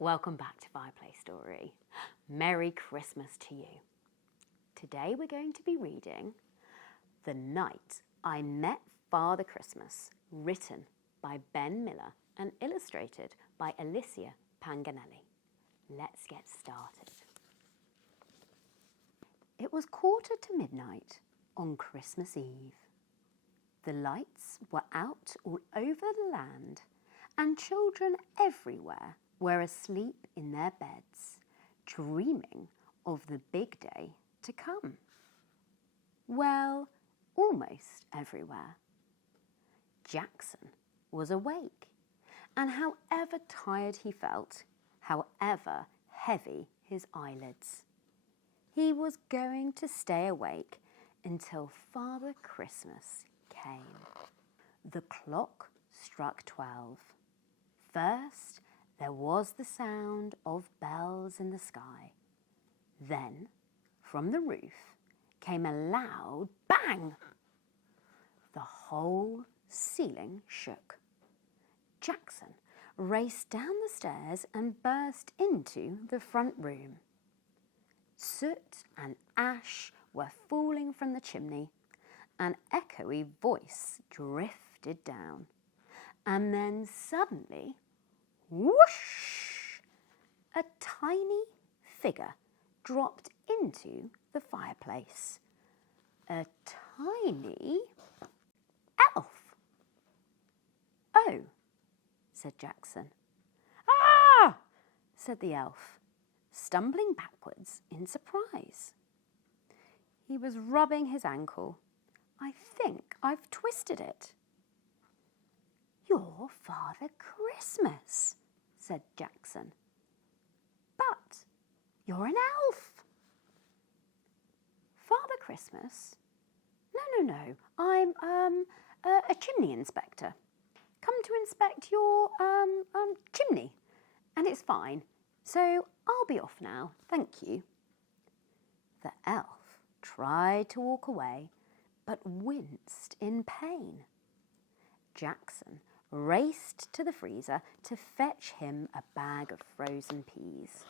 Welcome back to Fireplace Story. Merry Christmas to you. Today we're going to be reading The Night I Met Father Christmas, written by Ben Miller and illustrated by Alicia Panganelli. Let's get started. It was 1:45 on Christmas Eve. The lights were out all over the land, and children everywhere were asleep in their beds, dreaming of the big day to come. Well, almost everywhere. Jackson was awake, and however tired he felt, however heavy his eyelids, he was going to stay awake until Father Christmas came. The clock struck 12. First, there was the sound of bells in the sky. Then, from the roof, came a loud bang. The whole ceiling shook. Jackson raced down the stairs and burst into the front room. Soot and ash were falling from the chimney. An echoey voice drifted down. And then suddenly, whoosh! A tiny figure dropped into the fireplace. A tiny elf. "Oh," said Jackson. "Ah!" said the elf, stumbling backwards in surprise. He was rubbing his ankle. "I think I've twisted it." "You're Father Christmas," said Jackson. "But you're an elf." "Father Christmas? No. I'm a chimney inspector. Come to inspect your chimney, and it's fine. So I'll be off now, thank you." The elf tried to walk away, but winced in pain. Jackson raced to the freezer to fetch him a bag of frozen peas.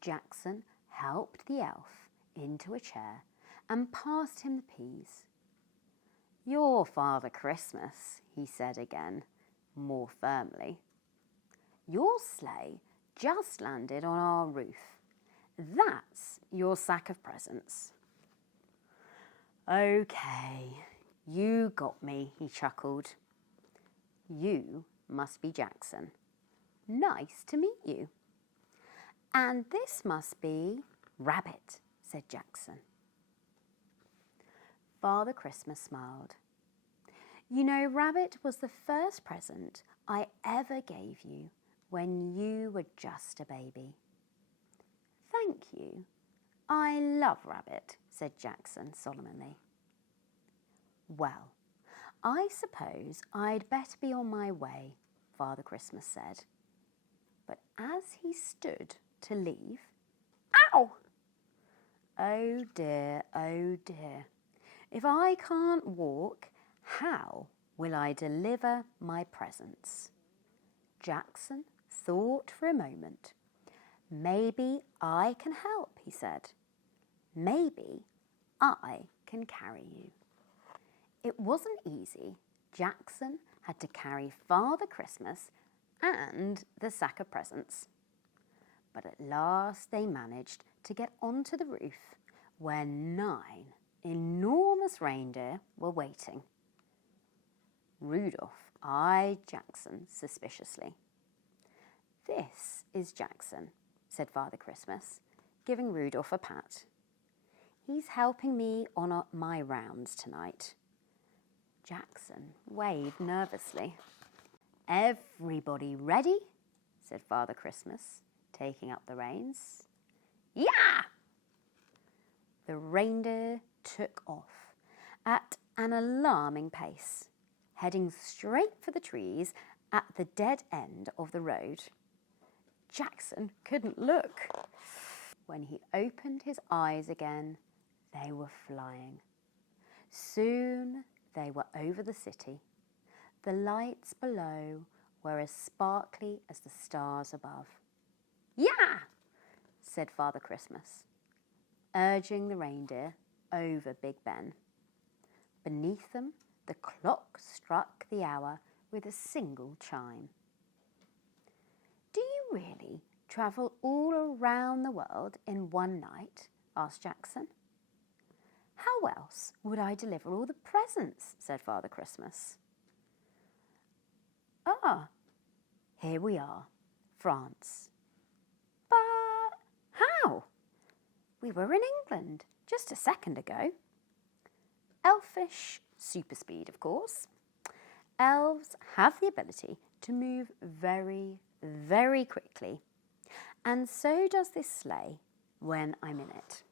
Jackson helped the elf into a chair and passed him the peas. "You're Father Christmas," he said again, more firmly. "Your sleigh just landed on our roof. That's your sack of presents." "Okay, you got me," he chuckled. "You must be Jackson. Nice to meet you." "And this must be Rabbit," said Jackson. Father Christmas smiled. "You know, Rabbit was the first present I ever gave you when you were just a baby." "Thank you. I love Rabbit," said Jackson solemnly. "Well, I suppose I'd better be on my way," Father Christmas said. But as he stood to leave, ow! Oh dear. If I can't walk, how will I deliver my presents? Jackson thought for a moment. "Maybe I can help," he said. "Maybe I can carry you." It wasn't easy. Jackson had to carry Father Christmas and the sack of presents. But at last they managed to get onto the roof, where 9 enormous reindeer were waiting. Rudolph eyed Jackson suspiciously. "This is Jackson," said Father Christmas, giving Rudolph a pat. "He's helping me on my rounds tonight." Jackson waved nervously. "Everybody ready?" said Father Christmas, taking up the reins. "Yeah!" The reindeer took off at an alarming pace, heading straight for the trees at the dead end of the road. Jackson couldn't look. When he opened his eyes again, they were flying. Soon they were over the city. The lights below were as sparkly as the stars above. "Yeah!" said Father Christmas, urging the reindeer over Big Ben. Beneath them, the clock struck the hour with a single chime. "Do you really travel all around the world in one night?" asked Jackson. "How else would I deliver all the presents?" said Father Christmas. "Ah, here we are, France." "But how? We were in England just a second ago." "Elfish super speed, of course. Elves have the ability to move very, very quickly, and so does this sleigh when I'm in it."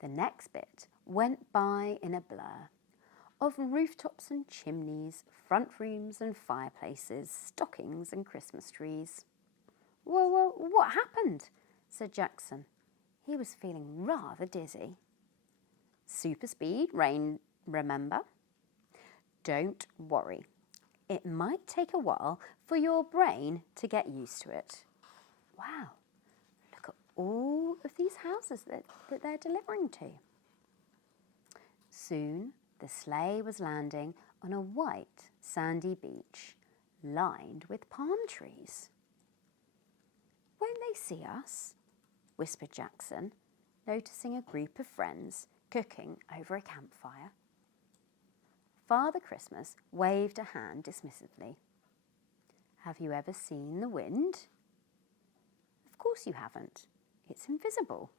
The next bit went by in a blur of rooftops and chimneys, front rooms and fireplaces, stockings and Christmas trees. Well, what happened?" said Jackson. He was feeling rather dizzy. "Super speed, rain, remember? Don't worry. It might take a while for your brain to get used to it." Wow, look at all of these houses that they're delivering to. Soon the sleigh was landing on a white, sandy beach lined with palm trees. "Won't they see us?" whispered Jackson, noticing a group of friends cooking over a campfire. Father Christmas waved a hand dismissively. "Have you ever seen the wind?" "Of course you haven't. It's invisible.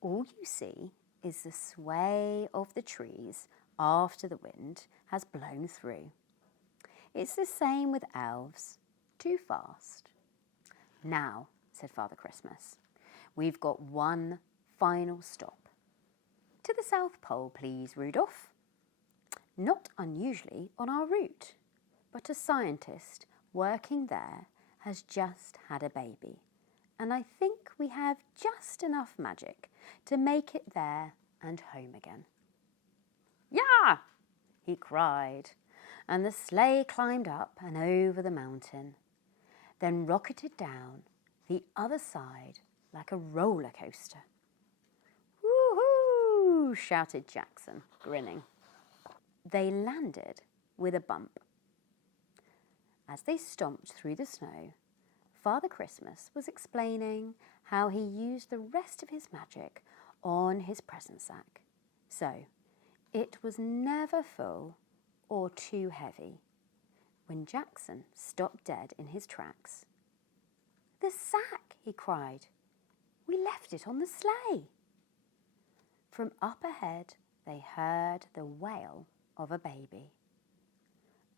All you see is the sway of the trees after the wind has blown through. It's the same with elves. Too fast." "Now," said Father Christmas, "we've got one final stop. To the South Pole, please, Rudolph." Not unusually on our route, but a scientist working there has just had a baby, and I think we have just enough magic to make it there and home again. "Yeah!" he cried, and the sleigh climbed up and over the mountain, then rocketed down the other side like a roller coaster. "Woo-hoo!" shouted Jackson, grinning. They landed with a bump. As they stomped through the snow, Father Christmas was explaining how he used the rest of his magic on his present sack, so it was never full or too heavy when Jackson stopped dead in his tracks. "The sack!" he cried. "We left it on the sleigh." From up ahead they heard the wail of a baby.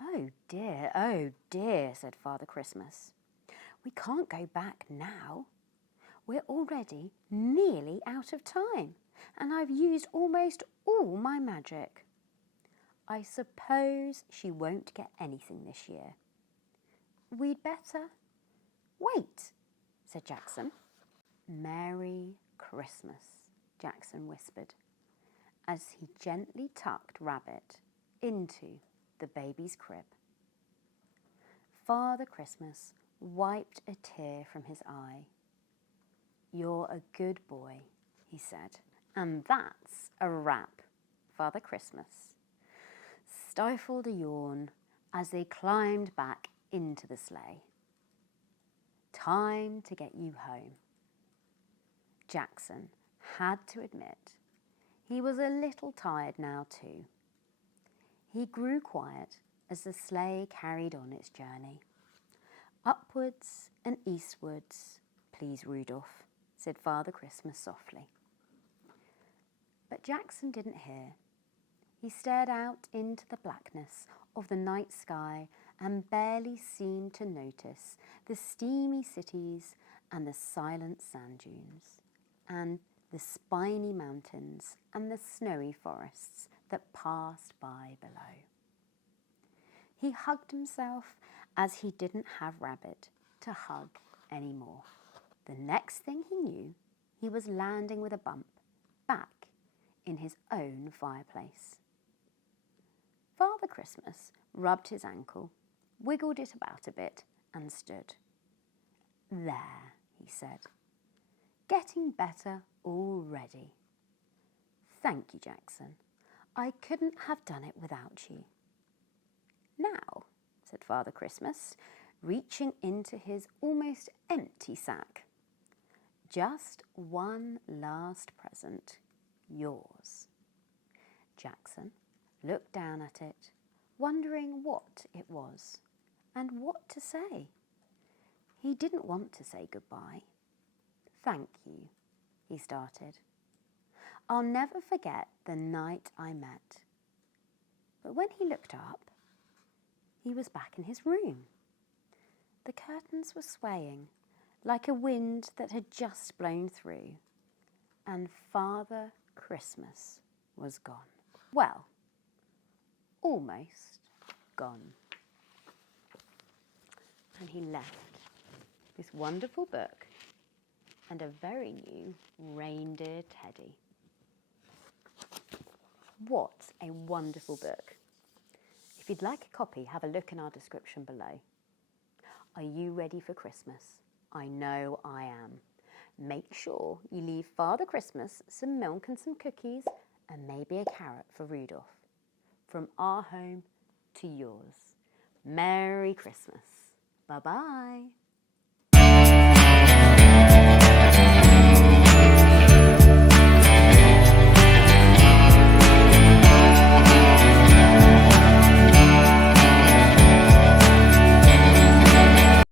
Oh dear, said Father Christmas. "We can't go back now. We're already nearly out of time, and I've used almost all my magic. I suppose she won't get anything this year. We'd better wait," said Jackson. "Merry Christmas," Jackson whispered, as he gently tucked Rabbit into the baby's crib. Father Christmas wiped a tear from his eye. "You're a good boy," he said. And that's a wrap. Father Christmas stifled a yawn as they climbed back into the sleigh. Time to get you home. Jackson had to admit he was a little tired now too. He grew quiet as the sleigh carried on its journey. "Upwards and eastwards, please, Rudolph," said Father Christmas softly. But Jackson didn't hear. He stared out into the blackness of the night sky and barely seemed to notice the steamy cities and the silent sand dunes and the spiny mountains and the snowy forests that passed by below. He hugged himself as he didn't have Rabbit to hug anymore. The next thing he knew, he was landing with a bump back in his own fireplace. Father Christmas rubbed his ankle, wiggled it about a bit, and stood. "There," he said. "Getting better already." "Thank you, Jackson. I couldn't have done it without you." "Now," said Father Christmas, reaching into his almost empty sack, "just one last present, yours." Jackson looked down at it, wondering what it was and what to say. He didn't want to say goodbye. "Thank you," he started. "I'll never forget the night I met." But when he looked up, he was back in his room. The curtains were swaying like a wind that had just blown through, and Father Christmas was gone. Well, almost gone. And he left this wonderful book and a very new reindeer teddy. What a wonderful book. If you'd like a copy, have a look in our description below. Are you ready for Christmas? I know I am. Make sure you leave Father Christmas some milk and some cookies and maybe a carrot for Rudolph. From our home to yours. Merry Christmas. Bye-bye.